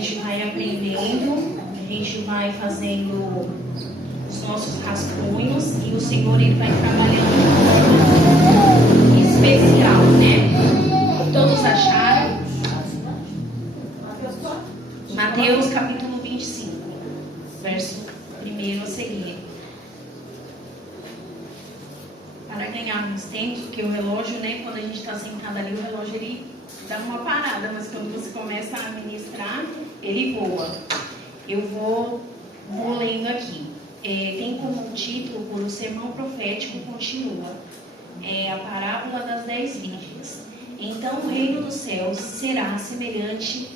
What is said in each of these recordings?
gente vai aprendendo, a gente vai fazendo os nossos rascunhos e o Senhor ele vai trabalhando de forma especial, né? Todos acharam? Mateus capítulo 25, verso 1 a seguir. Para ganharmos tempo, porque o relógio, né, quando a gente está sentado ali, o relógio ele dá uma parada, mas quando você começa a ministrar, ele voa. Eu vou lendo aqui. Tem como título, por o sermão profético continua, a parábola das 10 virgens. Então o reino dos céus será semelhante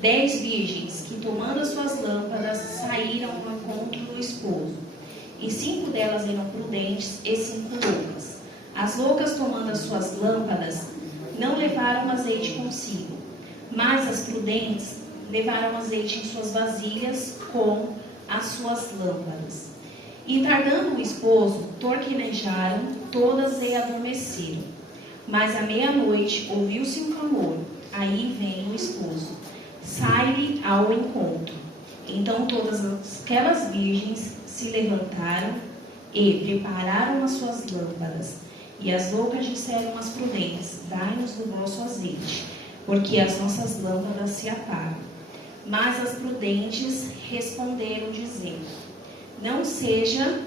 10 virgens que, tomando as suas lâmpadas, saíram ao encontro do esposo. E 5 delas eram prudentes e 5 loucas. As loucas, tomando as suas lâmpadas, não levaram azeite consigo, mas as prudentes levaram azeite em suas vasilhas com as suas lâmpadas. E tardando o esposo, torquenejaram todas e adormeceram. Mas à meia-noite ouviu-se um clamor. Aí vem o esposo, sai-lhe ao encontro. Então todas aquelas virgens se levantaram e prepararam as suas lâmpadas. E as loucas disseram às prudentes: dai-nos do vosso azeite, porque as nossas lâmpadas se apagam. Mas as prudentes responderam, dizendo: não seja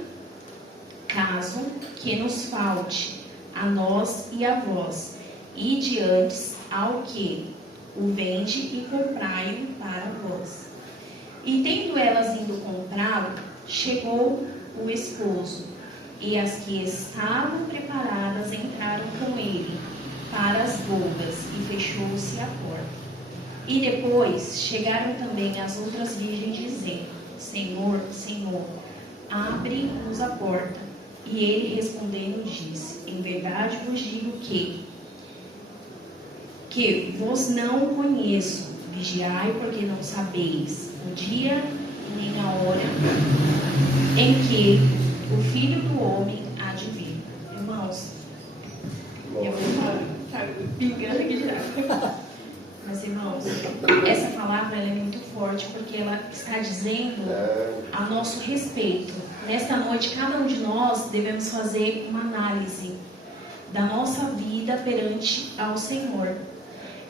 caso que nos falte a nós e a vós, ide antes ao que o vende e comprai-o para vós. E tendo elas ido comprá-lo, chegou o esposo, e as que estavam preparadas entraram com ele para as bodas, e fechou-se a porta. E depois chegaram também as outras virgens, dizendo: Senhor, Senhor, abre-nos a porta. E ele respondendo disse: em verdade vos digo que vos não conheço. Vigiai, porque não sabeis o dia nem a hora em que o Filho do Homem há de vir. Irmãos, eu vou estar pingando aqui de água. Mas, irmãos, essa palavra ela é muito forte, porque ela está dizendo a nosso respeito. Nesta noite, cada um de nós devemos fazer uma análise da nossa vida perante ao Senhor.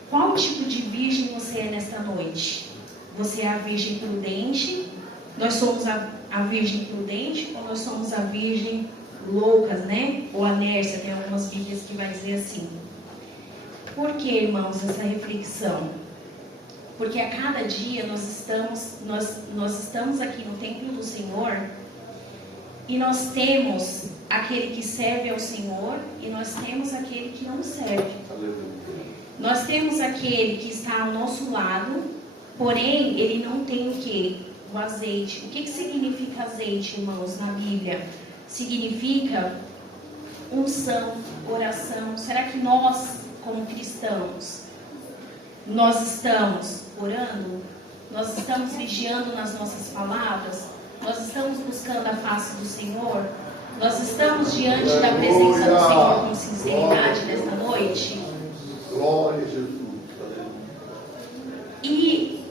Qual tipo de virgem você é nesta noite? Você é a virgem prudente? Nós somos a virgem prudente ou nós somos a virgem loucas, né? Ou a Nércia, tem algumas bíblias que vai dizer assim. Por que, irmãos, essa reflexão? Porque a cada dia nós estamos aqui no templo do Senhor e nós temos aquele que serve ao Senhor e nós temos aquele que não serve. Nós temos aquele que está ao nosso lado, porém ele não tem o quê? O azeite. O que significa azeite, irmãos, na Bíblia? Significa unção, oração. Será que nós, como cristãos, nós estamos orando? Nós estamos vigiando nas nossas palavras? Nós estamos buscando a face do Senhor? Nós estamos diante da presença do Senhor com sinceridade nesta noite? Glória a Jesus. E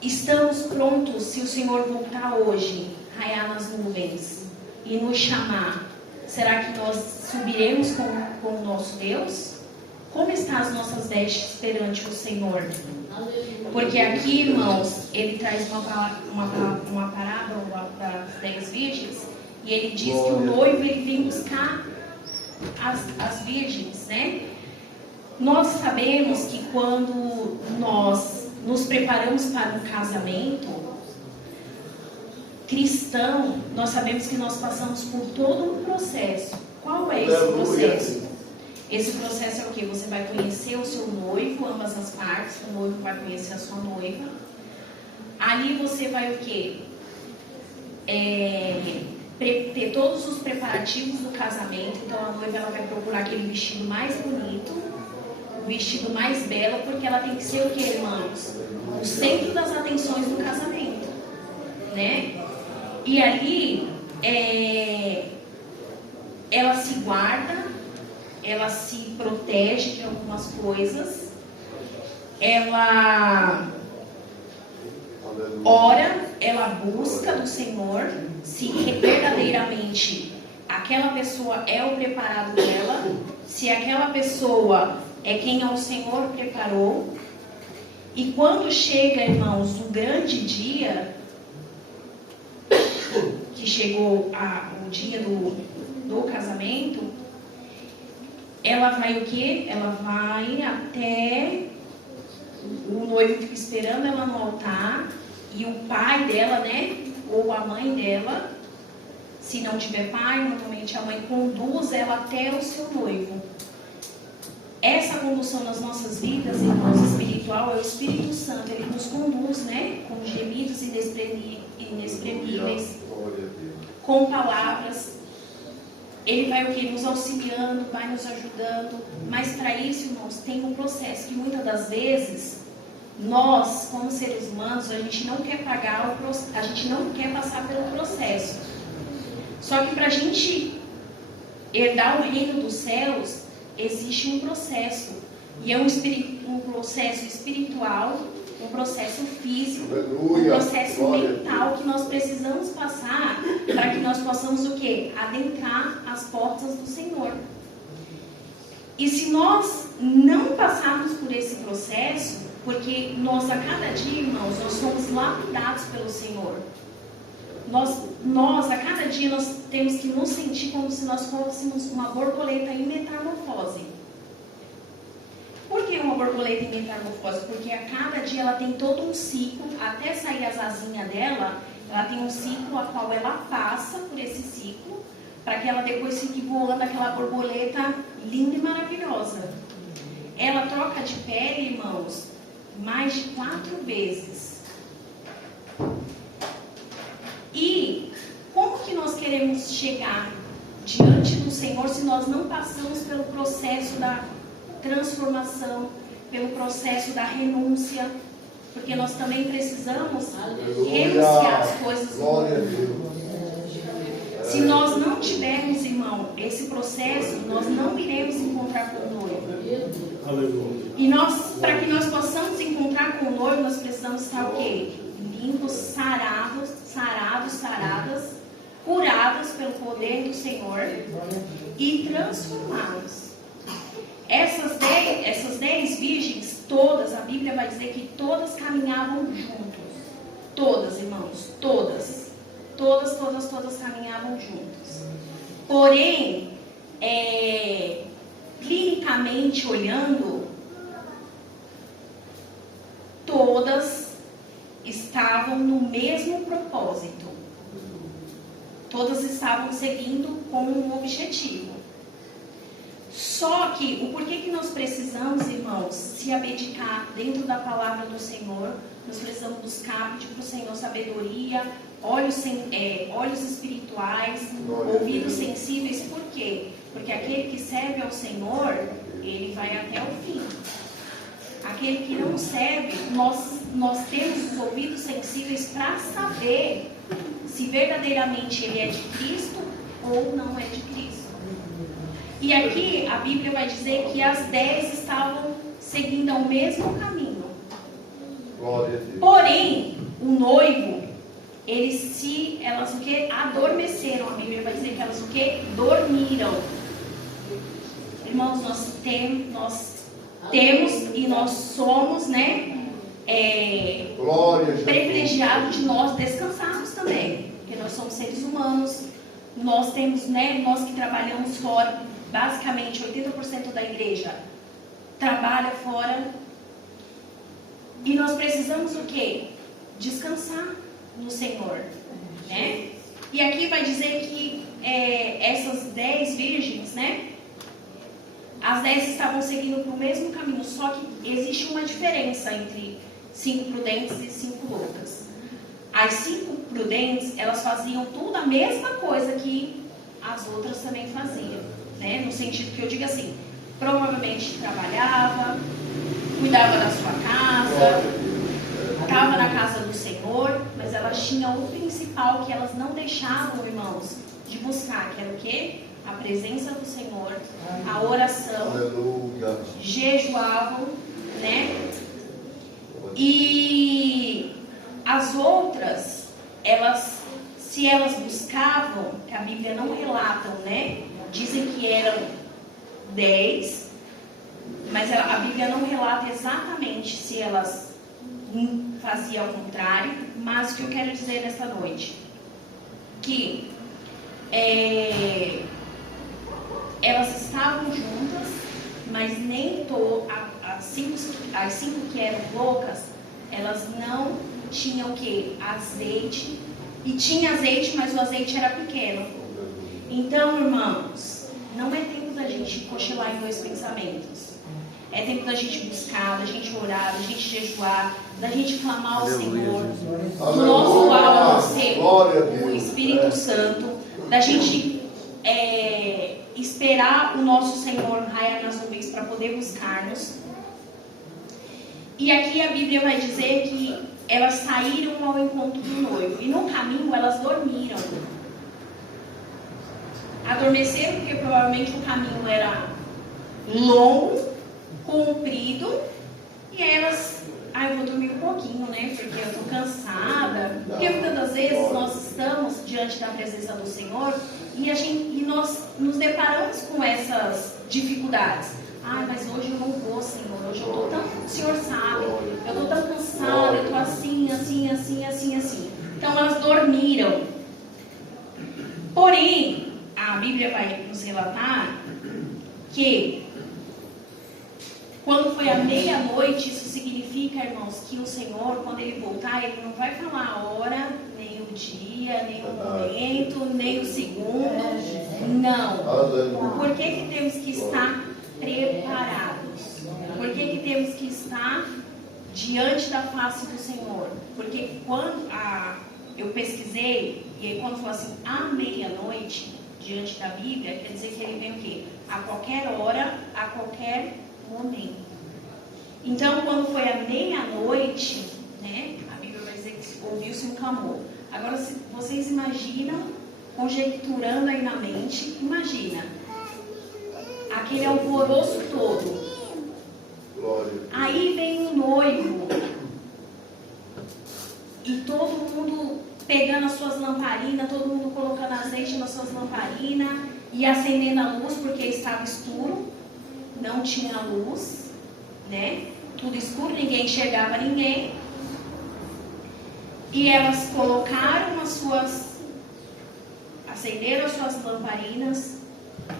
estamos prontos, se o Senhor voltar hoje, raiar nas nuvens e nos chamar, será que nós subiremos com o nosso Deus? Como estão as nossas vestes perante o Senhor? Porque aqui, irmãos, ele traz uma parábola das 10 virgens, e ele diz que o noivo ele vem buscar as virgens, né? Nós sabemos que quando nós nos preparamos para um casamento cristão, nós sabemos que nós passamos por todo um processo. Qual é esse processo? Esse processo é o que? Você vai conhecer o seu noivo, ambas as partes, o noivo vai conhecer a sua noiva. Ali você vai o que? Ter todos os preparativos do casamento. Então a noiva ela vai procurar aquele vestido mais bonito, o vestido mais belo, porque ela tem que ser o que, irmãos? O centro das atenções do casamento, né? E ali ela se guarda, ela se protege de algumas coisas, ela ora, ela busca do Senhor se verdadeiramente aquela pessoa é o preparado dela, se aquela pessoa é quem o Senhor preparou. E quando chega, irmãos, o grande dia, que chegou o dia do casamento, ela vai o quê? Ela vai até o noivo fica esperando ela no altar e o pai dela, né, ou a mãe dela, se não tiver pai, normalmente a mãe conduz ela até o seu noivo. Essa condução nas nossas vidas, irmãos, espiritual, é o Espírito Santo. Ele nos conduz, né, com gemidos inexprimíveis, com palavras. Ele vai o quê? Nos auxiliando, vai nos ajudando. Mas para isso, irmãos, tem um processo que muitas das vezes nós, como seres humanos, a gente não quer pagar a gente não quer passar pelo processo. Só que para a gente herdar o reino dos céus, existe um processo. E é um processo espiritual, um processo físico, um processo mental que nós precisamos passar para que nós possamos o quê? Adentrar as portas do Senhor. E se nós não passarmos por esse processo, porque nós a cada dia, irmãos, nós somos lapidados pelo Senhor. Nós a cada dia nós temos que nos sentir como se nós fôssemos uma borboleta em metamorfose. Por que uma borboleta em metamorfose? Porque a cada dia ela tem todo um ciclo, até sair as asinhas dela, ela tem um ciclo a qual ela passa por esse ciclo, para que ela depois fique voando aquela borboleta linda e maravilhosa. Ela troca de pele, irmãos, mais de 4 vezes. E como que nós queremos chegar diante do Senhor se nós não passamos pelo processo da transformação, pelo processo da renúncia? Porque nós também precisamos renunciar as coisas do mundo. Se nós não tivermos, irmão, esse processo, nós não iremos encontrar com o noivo. E para que nós possamos encontrar com o noivo, nós precisamos estar o quê? Limpos, saradas, curadas pelo poder do Senhor e transformados. Essas 10 virgens, todas, a Bíblia vai dizer que todas caminhavam juntos. Todas, irmãos, todas caminhavam juntas. Porém, clinicamente olhando, todas estavam no mesmo propósito. Todas estavam seguindo com um objetivo. Só que o porquê que nós precisamos, irmãos, se abdicar dentro da palavra do Senhor, nós precisamos buscar, pedir para o Senhor sabedoria, olhos espirituais, ouvidos sensíveis. Por quê? Porque aquele que serve ao Senhor, ele vai até o fim. Aquele que não serve, nós temos os ouvidos sensíveis para saber se verdadeiramente ele é de Cristo ou não é de Cristo. E aqui a Bíblia vai dizer que as 10 estavam seguindo ao mesmo caminho. Porém, o noivo, elas o que? Adormeceram. A Bíblia vai dizer que elas o que? Dormiram. Irmãos, nós temos e nós somos, né? Privilegiados de nós descansarmos também. Porque nós somos seres humanos. Nós temos, né? Nós que trabalhamos fora, basicamente 80% da igreja trabalha fora. E nós precisamos o quê? Descansar no Senhor, né? E aqui vai dizer que essas 10 virgens, né? As 10 estavam seguindo para o mesmo caminho, só que existe uma diferença entre 5 prudentes e 5 loucas. As 5 prudentes, elas faziam tudo a mesma coisa que as outras também faziam, né? No sentido que eu digo assim, provavelmente trabalhava, cuidava da sua casa, estava na casa do Senhor, mas elas tinham o principal que elas não deixavam, irmãos, de buscar, que era o quê? A presença do Senhor, a oração, jejuavam, né? E as outras, se elas buscavam, que a Bíblia não relata, né? Dizem que eram 10, mas a Bíblia não relata exatamente se elas faziam ao contrário. Mas o que eu quero dizer nesta noite, que elas estavam juntas, mas nem as cinco que eram loucas, elas não tinham o quê? Azeite. E tinha azeite, mas o azeite era pequeno. Então, irmãos, não é tempo da gente cochilar em dois pensamentos. É tempo da gente buscar, da gente orar, da gente jejuar, da gente clamar ao Senhor. O nosso alma ser o Espírito Santo, da gente esperar o nosso Senhor raiar nas nuvens para poder buscar-nos. E aqui a Bíblia vai dizer que elas saíram ao encontro do noivo. E no caminho elas dormiram. Adormeceram porque provavelmente o caminho era longo, comprido. E elas, eu vou dormir um pouquinho, né? Porque eu estou cansada. Porque muitas das vezes nós estamos diante da presença do Senhor e nós nos deparamos com essas dificuldades. Mas hoje eu não vou, Senhor. Hoje eu estou tão... O Senhor sabe. Eu estou tão cansada. Eu estou assim. Então elas dormiram. Porém, a Bíblia vai nos relatar que quando foi a meia-noite, isso significa, irmãos, que o Senhor, quando Ele voltar, Ele não vai falar a hora, nem o dia, nem o momento, nem o segundo. Não. Por que temos que estar preparados? Por que temos que estar diante da face do Senhor? Porque quando eu pesquisei, e aí quando falou assim, à meia-noite, diante da Bíblia, quer dizer que ele vem o quê? A qualquer hora, a qualquer momento. Então, quando foi a meia-noite, né, a Bíblia vai dizer que ouviu-se um clamor. Agora, se vocês imaginam, conjecturando aí na mente, imagina aquele alvoroço todo. Aí vem o noivo e todo mundo pegando as suas lamparinas, todo mundo colocando azeite nas suas lamparinas e acendendo a luz porque estava escuro, não tinha luz, né? Tudo escuro, ninguém enxergava ninguém. E elas acenderam as suas lamparinas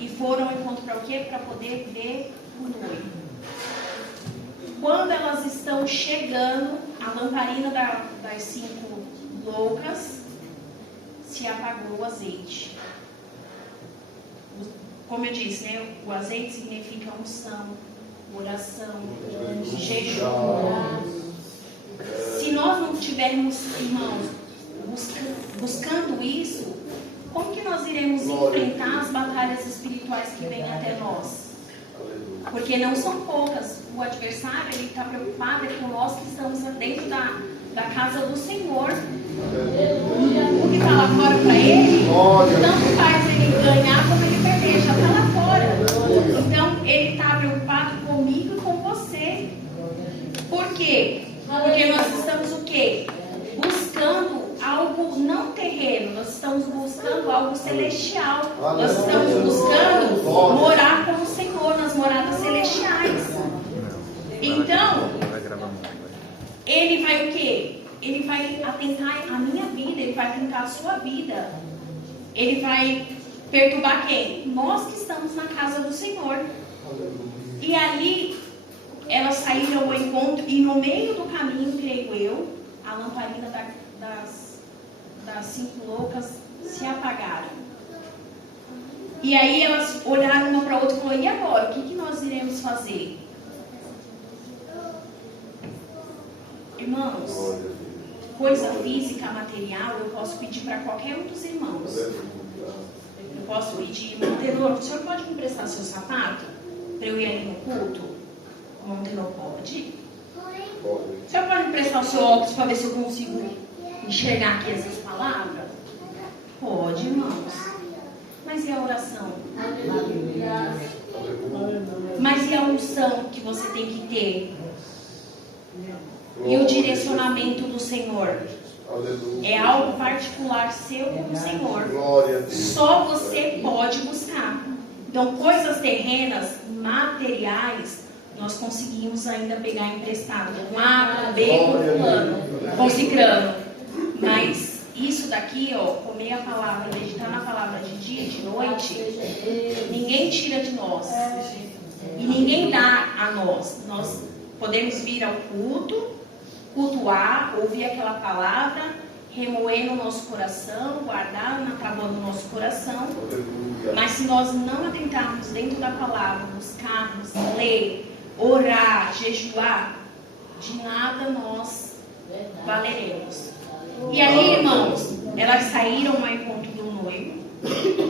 e foram ao encontro para o quê? Para poder ver o noivo. Quando elas estão chegando, a lamparina das 5 loucas se apagou o azeite. Como eu disse, né? O azeite significa unção, oração, jejum. Se nós não tivermos, irmãos, buscando isso, como que nós iremos enfrentar as batalhas espirituais que vêm até nós? Porque não são poucas. O adversário, ele está preocupado com nós que estamos dentro da casa do Senhor. O que está lá fora para ele, tanto faz ele ganhar como ele perder, já está lá fora. Então, ele está preocupado comigo e com você. Por quê? Porque nós estamos o quê? Buscando algo não terreno, nós estamos buscando algo celestial. Nós estamos buscando morar com o Senhor nas moradas celestiais. Então, ele vai o quê? Ele vai atentar a minha vida, ele vai atentar a sua vida. Ele vai perturbar quem? Nós que estamos na casa do Senhor. E ali, elas saíram ao encontro e no meio do caminho, creio eu, a lamparina das 5 loucas se apagaram. E aí elas olharam uma para a outra e falaram, e agora? O que nós iremos fazer? Irmãos, coisa física, material, eu posso pedir para qualquer um dos irmãos. Eu posso pedir, Montenor, o senhor pode me emprestar seu sapato para eu ir ali no culto? O Montenor pode? O senhor pode me emprestar o seu óculos para ver se eu consigo enxergar aqui essas palavras? Pode, irmãos. Mas e a oração? Mas e a unção que você tem que ter? e o direcionamento do Senhor. Aleluia. É algo particular seu com o Senhor. Glória a Deus. Só você pode buscar. Então, coisas terrenas, materiais, nós conseguimos ainda pegar emprestado. Com A, com B, com fulano, com cicrano. Mas isso daqui, ó, comer a palavra, meditar na palavra de dia e de noite, ninguém tira de nós. E ninguém dá a nós. Nós podemos vir ao culto, cultuar, ouvir aquela palavra, remoer no nosso coração, guardar na tábua do nosso coração. Aleluia. Mas se nós não adentrarmos dentro da palavra, buscarmos, ler, orar, jejuar, de nada nós valeremos. E ali, irmãos, elas saíram ao encontro do noivo,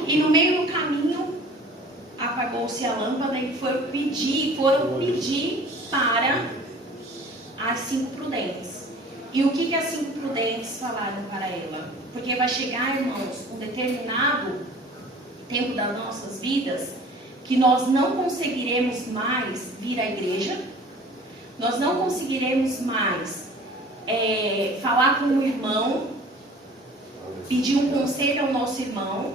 e no meio do caminho apagou-se a lâmpada e foram pedir para as 5 prudentes. E o que as 5 prudentes falaram para ela? Porque vai chegar, irmãos, um determinado tempo das nossas vidas que nós não conseguiremos mais vir à igreja, nós não conseguiremos mais falar com o irmão, pedir um conselho ao nosso irmão.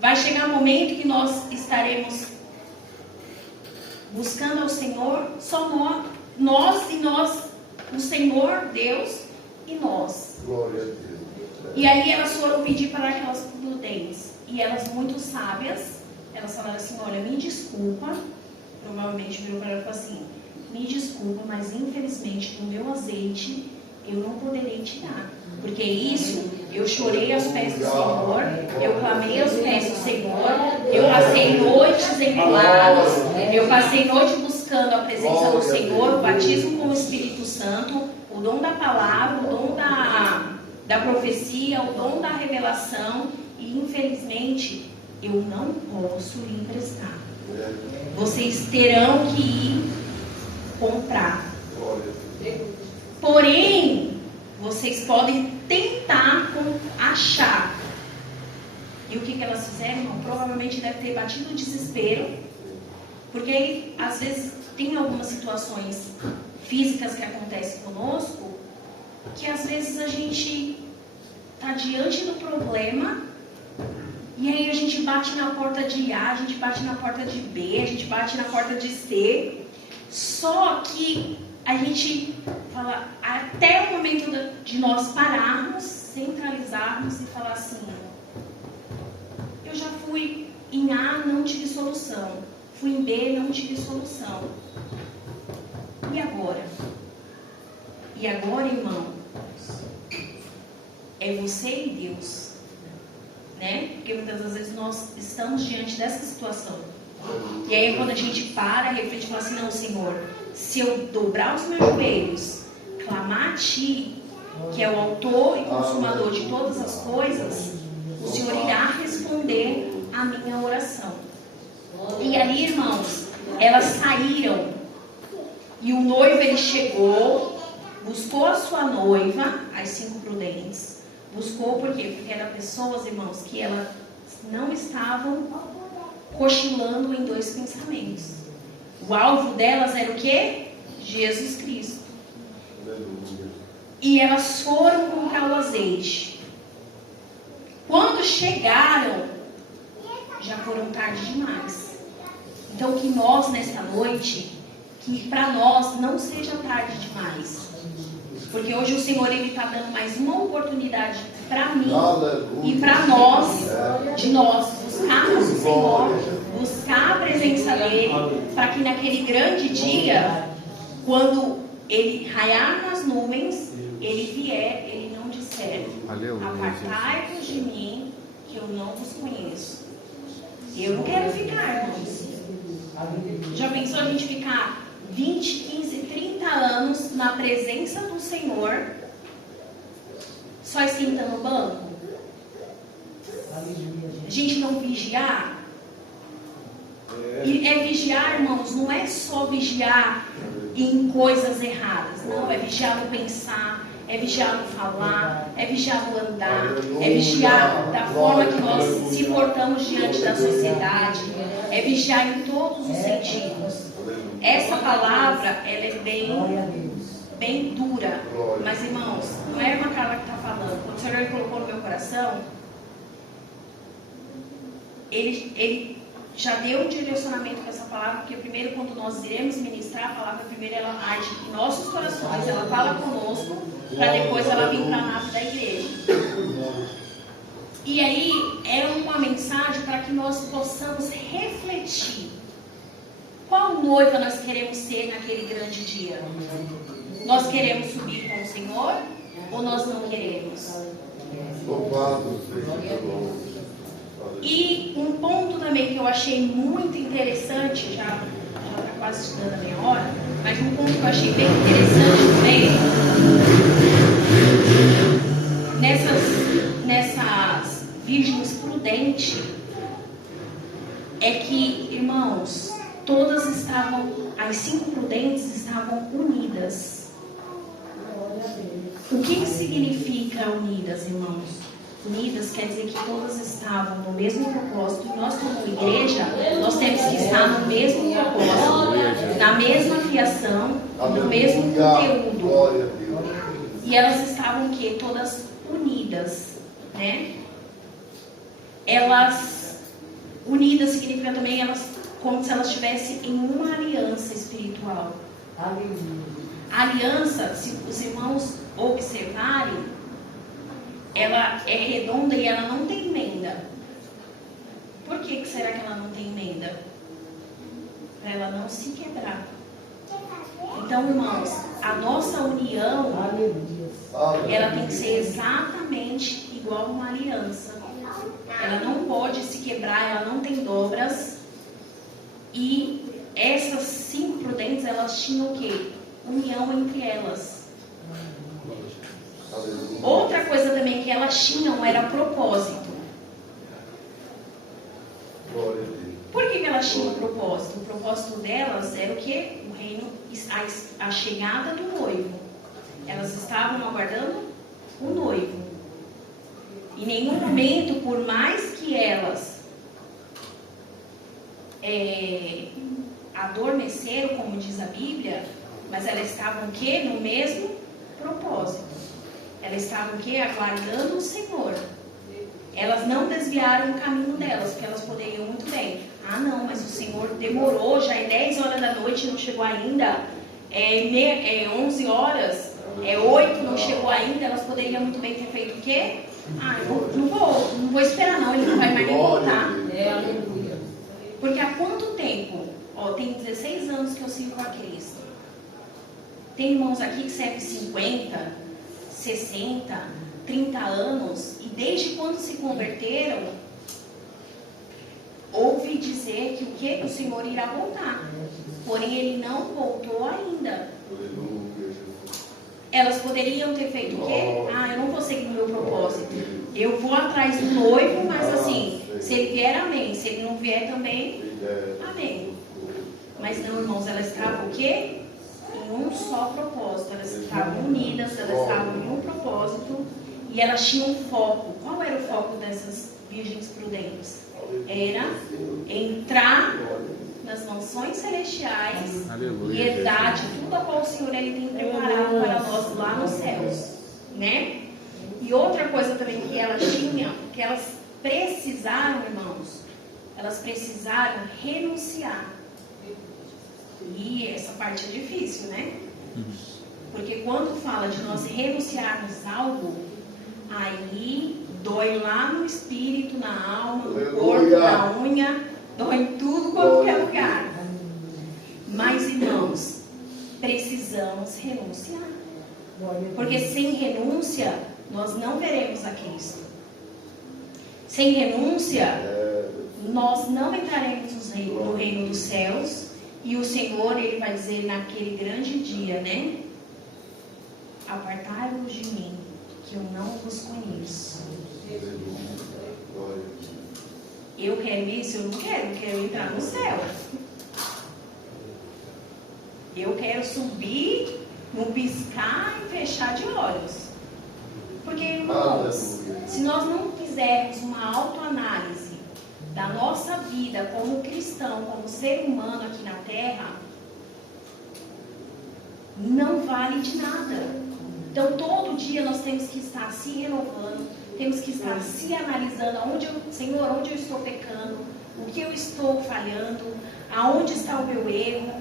Vai chegar um momento que nós estaremos buscando ao Senhor, só nós, o Senhor, Deus e nós. Glória a Deus. E aí elas foram pedir para aquelas prudentes. E elas, muito sábias, elas falaram assim: olha, me desculpa. Provavelmente virou para ela e falou assim: me desculpa, mas infelizmente do meu azeite eu não poderei tirar. Porque isso, eu chorei aos pés do Senhor, eu clamei aos pés do Senhor, eu passei noites em pilares, eu passei noite buscando a presença do Senhor, o batismo com o Espírito Santo, o dom da palavra, o dom da profecia, o dom da revelação, e infelizmente eu não posso lhe emprestar. Vocês terão que ir comprar. Porém, vocês podem tentar achar. E o que elas fizeram, irmão? Provavelmente deve ter batido o desespero. Porque aí, às vezes, tem algumas situações físicas que acontecem conosco, que às vezes a gente está diante do problema, e aí a gente bate na porta de A, a gente bate na porta de B, a gente bate na porta de C. Só que a gente fala, até o momento de nós pararmos, centralizarmos e falar assim: eu já fui em A, não tive solução. Fui em B, não tive solução. E agora? E agora, irmão, é você e Deus, né? Porque muitas das vezes nós estamos diante dessa situação. E aí quando a gente para, reflete e fala assim: não, Senhor, se eu dobrar os meus joelhos, clamar a Ti, que é o autor e consumador de todas as coisas, o Senhor irá responder a minha oração. E ali, irmãos, elas saíram, e o noivo, ele chegou, buscou a sua noiva, as 5 prudentes. Buscou por quê? Porque eram pessoas, irmãos, que elas não estavam cochilando em 2 pensamentos. O alvo delas era o quê? Jesus Cristo. E elas foram comprar o azeite. Quando chegaram, já foram tarde demais. Então que nós, nesta noite, que para nós não seja tarde demais. Porque hoje o Senhor, ele está dando mais uma oportunidade para mim e para nós, de nós buscarmos o Senhor, buscar a presença dele, para que naquele grande dia, quando ele raiar nas nuvens, ele vier, ele não disser: apartai-vos de mim, que eu não vos conheço. Eu não quero ficar, irmãos. Já pensou a gente ficar 20, 15, 30 anos na presença do Senhor, só esquentando o banco? A gente não vigiar? E vigiar, irmãos, não é só vigiar em coisas erradas. Não, é vigiar no pensar, é vigiar no falar, é vigiar no andar, é vigiar da forma que nós se portamos diante da sociedade, é vigiar em todos os sentidos. Essa palavra, ela é bem bem dura. Glória. Mas, irmãos, não é uma Carla que está falando. Quando o Senhor colocou no meu coração, Ele já deu um direcionamento com essa palavra, porque primeiro, quando nós iremos ministrar, a palavra primeiro ela age em nossos corações, ela fala conosco, para depois ela vir para a nave da igreja. E aí, é uma mensagem para que nós possamos refletir. Qual noiva nós queremos ser naquele grande dia? Nós queremos subir com o Senhor ou nós não queremos? Louvado seja o nome. E um ponto também que eu achei muito interessante, já está quase chegando a meia hora, mas um ponto que eu achei bem interessante também, nessas virgens prudentes, é que, irmãos, todas estavam, as 5 prudentes estavam unidas. O que significa unidas, irmãos? Unidas quer dizer que todas estavam no mesmo propósito. E nós, como igreja, nós temos que estar no mesmo propósito, na mesma criação, no mesmo conteúdo. Glória a Deus. E elas estavam o quê? Todas unidas, né? Elas, unidas significa também elas, como se elas estivessem em uma aliança espiritual. A aliança, se os irmãos observarem, ela é redonda e ela não tem emenda. Por que será que ela não tem emenda? Para ela não se quebrar. Então, irmãos, a nossa união, ela tem que ser exatamente igual a uma aliança. Ela não pode se quebrar, ela não tem dobras. E essas 5 prudentes, elas tinham o quê? União entre elas. Outra coisa também que elas tinham era propósito. Por que elas tinham propósito? O propósito delas era o quê? O reino, a chegada do noivo. Elas estavam aguardando o noivo. Em nenhum momento, por mais que elas adormeceram, como diz a Bíblia, mas elas estavam o quê? No mesmo propósito. Elas estavam o quê? Aguardando o Senhor. Elas não desviaram o caminho delas, porque elas poderiam muito bem. Ah, não, mas o Senhor demorou, já é 10 horas da noite, não chegou ainda. 11 horas, 8, não chegou ainda. Elas poderiam muito bem ter feito o quê? Ah, eu não vou esperar não, ele não vai mais nem voltar. Aleluia. Porque há quanto tempo? Tem 16 anos que eu sirvo a Cristo. Tem irmãos aqui que servem 50, 60, 30 anos, e desde quando se converteram, ouvi dizer que o que? O Senhor irá voltar. Porém, Ele não voltou ainda. Elas poderiam ter feito o quê? Ah, eu não vou seguir o meu propósito. Eu vou atrás do noivo, mas assim, se ele vier, amém. Se ele não vier também, amém. Mas não, irmãos, elas estavam o quê? Em um só propósito. Elas estavam unidas, elas estavam em um propósito e elas tinham um foco. Qual era o foco dessas virgens prudentes? Era entrar nas mansões celestiais. Aleluia, e herdar de tudo a qual o Senhor ele tem preparado para nós lá nos céus, né? E outra coisa também que elas tinham, que elas precisaram, irmãos, elas precisaram renunciar. E essa parte é difícil, né? Porque quando fala de nós renunciarmos algo, aí dói lá no espírito, na alma, no corpo, na unha, dói em tudo quanto é lugar. Mas, irmãos, precisamos renunciar. Porque sem renúncia, nós não veremos a Cristo. Sem renúncia, nós não entraremos no reino dos céus. E o Senhor, Ele vai dizer naquele grande dia, né? Apartai-vos de mim, que eu não vos conheço. Eu quero isso? Eu não quero. Eu quero entrar no céu. Eu quero subir, não piscar e fechar de olhos. Porque, irmãos, se nós não fizermos uma autoanálise da nossa vida como cristão, como ser humano aqui na terra, não vale de nada. Então, todo dia nós temos que estar se renovando, temos que estar se analisando, Senhor, onde eu estou pecando, o que eu estou falhando, aonde está o meu erro,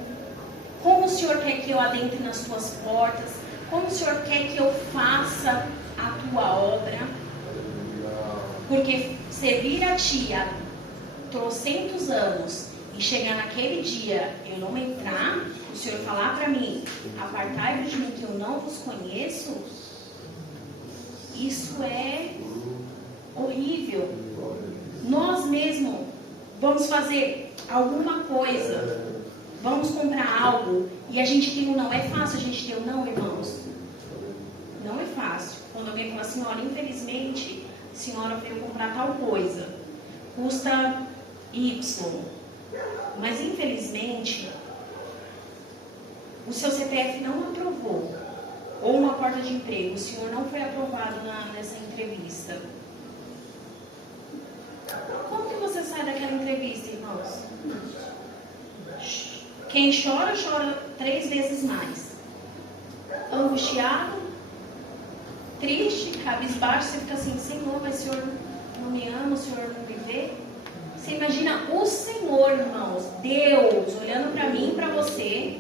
como o Senhor quer que eu adentre nas tuas portas, como o Senhor quer que eu faça a tua obra, porque servir a Ti há trocentos anos e chegar naquele dia, eu não entrar, o Senhor falar para mim, apartai-vos de mim que eu não vos conheço, isso é horrível. Nós mesmos vamos fazer alguma coisa, vamos comprar algo e a gente tem um não. É fácil a gente ter um não, irmãos? Não é fácil. Quando alguém fala assim, olha, infelizmente a senhora veio comprar tal coisa, custa Y, mas infelizmente o seu CPF não aprovou, ou uma porta de emprego, o senhor não foi aprovado nessa entrevista. Como que você sai daquela entrevista, irmãos? Quem chora, chora 3 vezes mais. Angustiado, triste, cabisbaixo, você fica assim, Senhor, mas o Senhor não me ama, o Senhor não me vê? Você imagina o Senhor, irmãos, Deus, olhando para mim e para você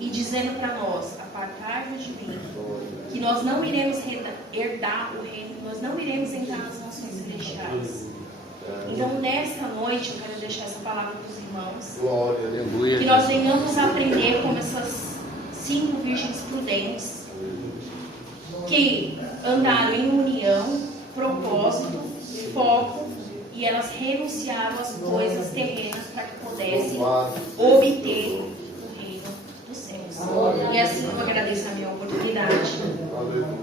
e dizendo para nós, apartai-vos de mim, que nós não iremos herdar o reino, nós não iremos entrar nas nações celestiais. Então, nesta noite, eu quero deixar essa palavra para os irmãos. Glória a Deus. Que nós venhamos aprender como essas 5 virgens prudentes que andaram em união, propósito, foco, e elas renunciaram às coisas terrenas para que pudessem obter o reino dos céus. E assim eu agradeço a minha oportunidade.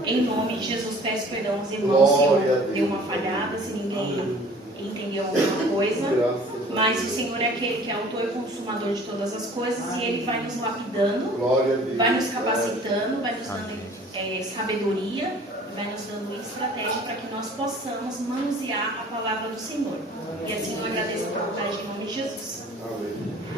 Em nome de Jesus, peço perdão aos irmãos se eu dei uma falhada, se ninguém entendeu alguma coisa, mas o Senhor é aquele que é autor e consumador de todas as coisas, e Ele vai nos lapidando, vai nos capacitando, vai nos dando sabedoria, vai nos dando estratégia para que nós possamos manusear a palavra do Senhor. E assim eu agradeço a oportunidade em nome de Jesus. Amém.